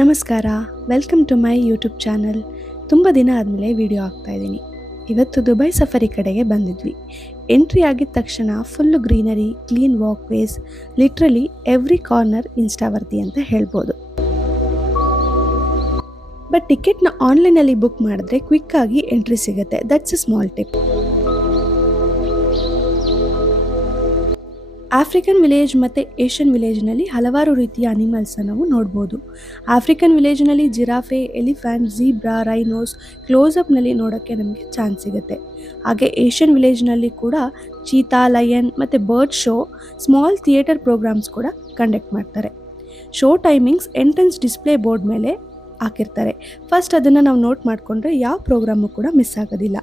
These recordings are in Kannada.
ನಮಸ್ಕಾರ, welcome to my YouTube channel. ತುಂಬ ದಿನ ಆದಮೇಲೆ ವಿಡಿಯೋ ಹಾಕ್ತಾಯಿದ್ದೀನಿ. ಇವತ್ತು ದುಬೈ ಸಫಾರಿ ಕಡೆಗೆ ಬಂದಿದ್ವಿ. ಎಂಟ್ರಿ ಆಗಿದ ತಕ್ಷಣ full greenery, clean walkways, literally every corner instaworthy ಅಂತ ಹೇಳ್ಬೋದು. ಬಟ್ ಟಿಕೆಟ್ನ ಆನ್ಲೈನಲ್ಲಿ ಬುಕ್ ಮಾಡಿದ್ರೆ ಕ್ವಿಕ್ಕಾಗಿ ಎಂಟ್ರಿ ಸಿಗುತ್ತೆ. That's a small tip. African village ಮತ್ತು ಏಷ್ಯನ್ ವಿಲೇಜ್ನಲ್ಲಿ ಹಲವಾರು ರೀತಿಯ ಅನಿಮಲ್ಸನ್ನು ನಾವು ನೋಡ್ಬೋದು. ಆಫ್ರಿಕನ್ ವಿಲೇಜ್ನಲ್ಲಿ ಜಿರಾಫೆ, ಎಲಿಫೆಂಟ್, ಝೀಬ್ರಾ, ರೈನೋಸ್ ಕ್ಲೋಸಪ್ನಲ್ಲಿ ನೋಡೋಕ್ಕೆ ನಮಗೆ ಚಾನ್ಸ್ ಸಿಗುತ್ತೆ. ಹಾಗೆ ಏಷ್ಯನ್ ವಿಲೇಜ್ನಲ್ಲಿ ಕೂಡ ಚೀತಾ, ಲಯನ್ ಮತ್ತು bird show, small theatre programmes ಕೂಡ ಕಂಡಕ್ಟ್ ಮಾಡ್ತಾರೆ. Show timings entrance display board ಮೇಲೆ ಹಾಕಿರ್ತಾರೆ. ಫಸ್ಟ್ ಅದನ್ನು ನಾವು ನೋಟ್ ಮಾಡಿಕೊಂಡ್ರೆ ಯಾವ ಪ್ರೋಗ್ರಾಮು ಕೂಡ ಮಿಸ್ ಆಗೋದಿಲ್ಲ.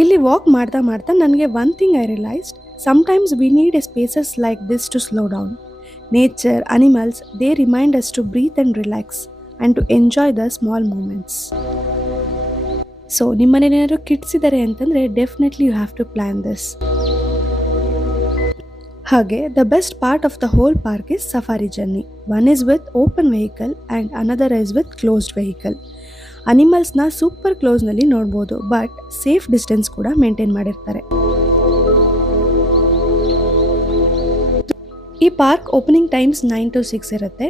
ಇಲ್ಲಿ ವಾಕ್ ಮಾಡ್ತಾ ನನಗೆ one thing I realised, sometimes we need a spaces like this to slow down. Nature, animals, they remind us to breathe and relax and to enjoy the small moments. So ನಿಮ್ಮನೇನಾದ್ರು ಕಿಡ್ಸ್ ಇದ್ದಾರೆ ಅಂತಂದರೆ definitely you have to plan this. ಹಾಗೆ the best part of the whole park is safari journey. One is with open vehicle and another is with closed vehicle. ಅನಿಮಲ್ಸ್ನ ಸೂಪರ್ ಕ್ಲೋಸ್ನಲ್ಲಿ ನೋಡ್ಬೋದು, ಬಟ್ ಸೇಫ್ ಡಿಸ್ಟೆನ್ಸ್ ಕೂಡ ಮೇಂಟೈನ್ ಮಾಡಿರ್ತಾರೆ. ಈ ಪಾರ್ಕ್ ಓಪನಿಂಗ್ ಟೈಮ್ಸ್ 9 to 6 ಇರುತ್ತೆ.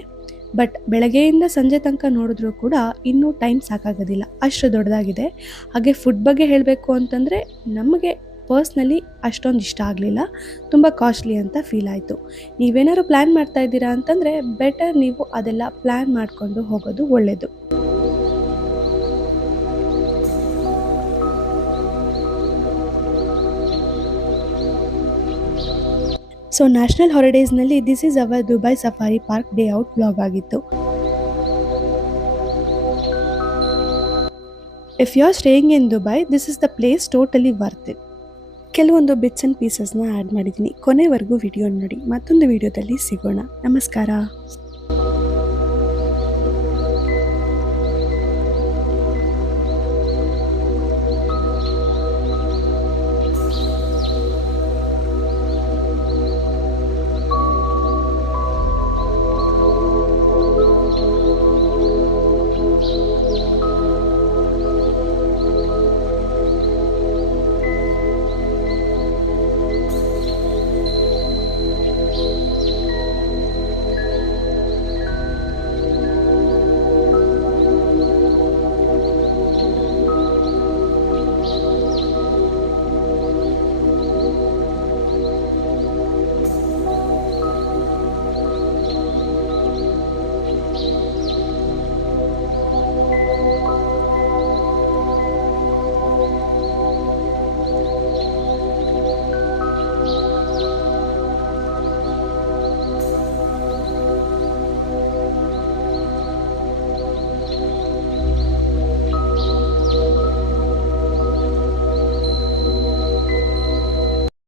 ಬಟ್ ಬೆಳಗ್ಗೆಯಿಂದ ಸಂಜೆ ತನಕ ನೋಡಿದ್ರೂ ಕೂಡ ಇನ್ನೂ ಟೈಮ್ ಸಾಕಾಗೋದಿಲ್ಲ, ಅಷ್ಟು ದೊಡ್ಡದಾಗಿದೆ. ಹಾಗೆ ಫುಡ್ ಬಗ್ಗೆ ಹೇಳಬೇಕು ಅಂತಂದರೆ ನಮಗೆ ಪರ್ಸ್ನಲಿ ಅಷ್ಟೊಂದು ಇಷ್ಟ ಆಗಲಿಲ್ಲ, ತುಂಬ ಕಾಸ್ಟ್ಲಿ ಅಂತ ಫೀಲ್ ಆಯಿತು. ನೀವೇನಾದ್ರು ಪ್ಲ್ಯಾನ್ ಮಾಡ್ತಾ ಇದ್ದೀರಾ ಅಂತಂದರೆ ಬೆಟರ್ ನೀವು ಅದೆಲ್ಲ ಪ್ಲ್ಯಾನ್ ಮಾಡಿಕೊಂಡು ಹೋಗೋದು ಒಳ್ಳೆಯದು. ಸೊ ನ್ಯಾಷನಲ್ ಹಾಲಿಡೇಸ್ನಲ್ಲಿ this is our Dubai safari park day out vlog ಆಗಿತ್ತು. If you are staying in Dubai, this is the place totally worth it. ಕೆಲವೊಂದು ಬಿಟ್ಸ್ ಆ್ಯಂಡ್ ಪೀಸಸ್ನ ಆ್ಯಡ್ ಮಾಡಿದ್ದೀನಿ. ಕೊನೆವರೆಗೂ ವಿಡಿಯೋ ನೋಡಿ. ಮತ್ತೊಂದು ವಿಡಿಯೋದಲ್ಲಿ ಸಿಗೋಣ. ನಮಸ್ಕಾರ.